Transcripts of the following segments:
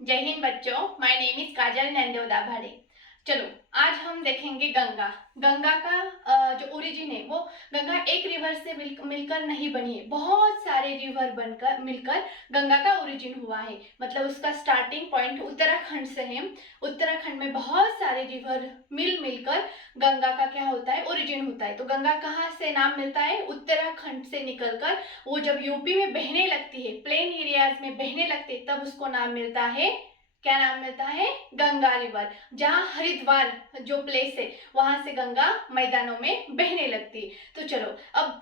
जय हिंद बच्चों, my name is काजल नंदोदा भाड़े। चलो आज हम देखेंगे गंगा। गंगा का जो ओरिजिन है वो गंगा एक रिवर से मिलकर नहीं बनी है, बहुत सारे रिवर बनकर मिलकर गंगा का ओरिजिन हुआ है। मतलब उसका स्टार्टिंग पॉइंट उत्तराखंड से है। उत्तराखंड में बहुत सारे रिवर मिलकर गंगा का क्या होता है, ओरिजिन होता है। तो गंगा कहाँ से नाम मिलता है, उत्तराखंड से निकलकर वो जब यूपी में बहने लगती है, प्लेन एरियाज में बहने लगती है, तब उसको नाम मिलता है, क्या नाम मिलता है, गंगा रिवर। जहाँ हरिद्वार जो प्लेस है वहां से गंगा मैदानों में बहने लगती है। तो चलो अब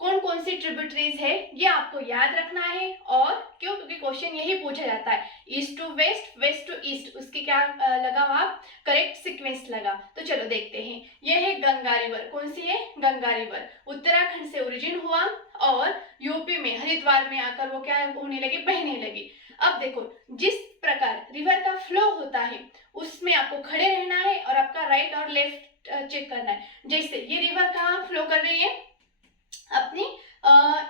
कौन कौन सी ट्रिब्यूटरीज है ये आपको याद रखना है। और क्यों, क्योंकि क्वेश्चन यही पूछा जाता है, east to west, west to east, उसकी क्या लगा आप, करेक्ट सीक्वेंस लगा। तो चलो देखते हैं। ये है गंगा रिवर। कौन सी है, गंगा रिवर। उत्तराखंड से ओरिजिन हुआ और यूपी में हरिद्वार में आकर वो क्या होने लगी, बहने लगी। अब देखो, जिस प्रकार रिवर का फ्लो होता है उसमें आपको खड़े रहना है और आपका राइट और लेफ्ट चेक करना है। जैसे ये रिवर कहाँ फ्लो कर रही है, अपनी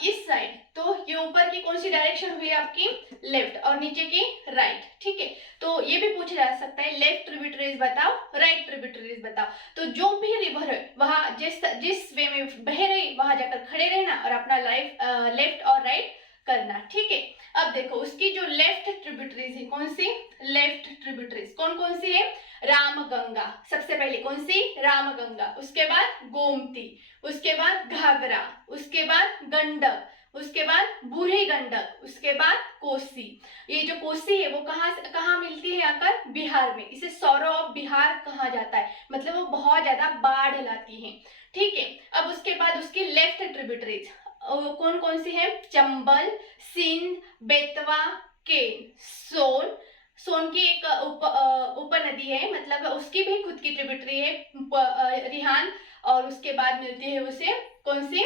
इस साइड, तो ये ऊपर की कौन सी डायरेक्शन हुई आपकी, लेफ्ट, और नीचे की राइट। ठीक है, तो ये भी पूछा जा सकता है, लेफ्ट ट्रिब्यूटरीज बताओ, राइट ट्रिब्यूटरीज बताओ। तो जो भी रिवर है वहां जिस वे में बह रही वहां जाकर खड़े रहना और अपना लेफ्ट और राइट करना। ठीक है, अब देखो उसकी जो लेफ्ट ट्रिब्यूटरीज है, कौन सी लेफ्ट ट्रिब्यूटरीज कौन कौन सी है, रामगंगा सबसे पहले, कौन सी, रामगंगा। उसके बाद गोमती, उसके बाद घाघरा, उसके बाद गंडक, उसके बाद बूढ़ी गंडक, उसके बाद कोसी। ये जो कोसी है वो कहाँ मिलती है, आकर बिहार में। इसे सौरो ऑफ बिहार कहा जाता है, मतलब वो बहुत ज्यादा बाढ़ लाती है। ठीक है, अब उसके बाद उसकी लेफ्ट ट्रिब्यूटरीज कौन कौन सी है, चंबल, सिंध, बेतवा, केन, सोन। सोन की एक उपनदी है, मतलब उसकी भी खुद की ट्रिब्यूटरी है, रिहान। और उसके बाद मिलती है उसे कौन सी,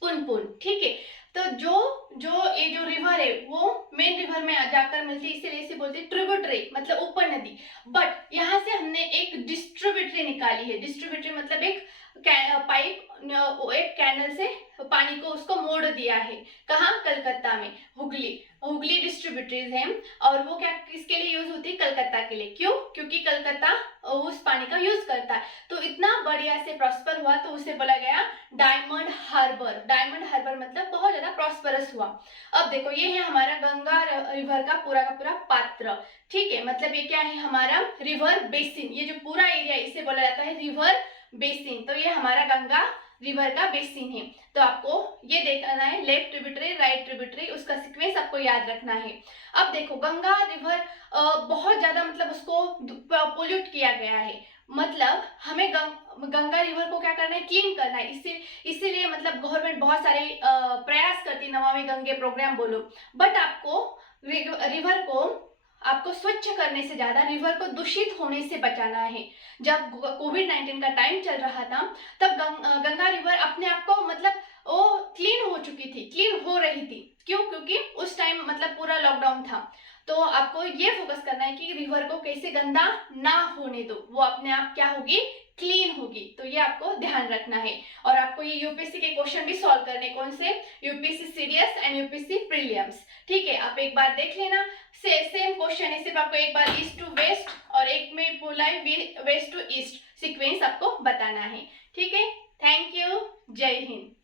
पुनपुन। ठीक है, तो जो जो ये जो रिवर है वो मेन रिवर में जाकर मिलती है, इसीलिए इसे बोलते हैं ट्रिब्यूटरी, मतलब ऊपर नदी। बट यहाँ से हमने एक डिस्ट्रीब्यूटरी निकाली है। डिस्ट्रीब्यूटरी मतलब एक पाइप, एक कैनल से पानी को उसको मोड़ दिया है। कहाँ, कलकत्ता में, हुगली हुगली डिस्ट्रीब्यूटरीज है। और वो क्या किसके लिए यूज होती है, कलकत्ता के लिए। क्यों, क्योंकि कलकत्ता उस पानी का यूज करता है। तो इतना बढ़िया से प्रॉस्पर हुआ तो उसे बोला गया डायमंड हार्बर। डायमंड हार्बर मतलब बहुत ज्यादा प्रॉस्परस हुआ। अब देखो ये है हमारा गंगा रिवर का पूरा पात्र। ठीक है, मतलब ये क्या है, हमारा रिवर बेसिन। ये जो पूरा एरिया इसे बोला जाता है रिवर बेसिन। तो ये हमारा गंगा रिवर का बेसिन है। तो आपको ये देखना है, लेफ्ट ट्रिब्यूटरी, राइट ट्रिब्यूटरी, उसका सीक्वेंस आपको याद रखना है। अब देखो गंगा रिवर बहुत ज्यादा, मतलब उसको पोल्यूट किया गया है। मतलब हमें गंगा रिवर को क्या करना है, क्लीन करना है। इसीलिए मतलब गवर्नमेंट बहुत सारे प्रयास करती है, नमामि गंगे प्रोग्राम बोलो। बट आपको रिवर को आपको स्वच्छ करने से ज्यादा रिवर को दूषित होने से बचाना है। जब कोविड-19 का टाइम चल रहा था तब गंगा रिवर अपने आप को मतलब वो क्लीन हो चुकी थी, क्लीन हो रही थी। क्यों, क्योंकि उस टाइम मतलब पूरा लॉकडाउन था। तो आपको ये फोकस करना है कि रिवर को कैसे गंदा ना होने दो, वो अपने आप क्या होगी, क्लीन होगी। तो ये आपको ध्यान रखना है। और आपको ये यूपीएससी के क्वेश्चन भी सॉल्व करने, कौन से, UPSC CDS and UPSC prelims. ठीक है, आप एक बार देख लेना। सेम क्वेश्चन है, सिर्फ आपको एक बार ईस्ट टू वेस्ट और एक में बोला है वेस्ट टू ईस्ट, सीक्वेंस आपको बताना है। ठीक है, थैंक यू, जय हिंद।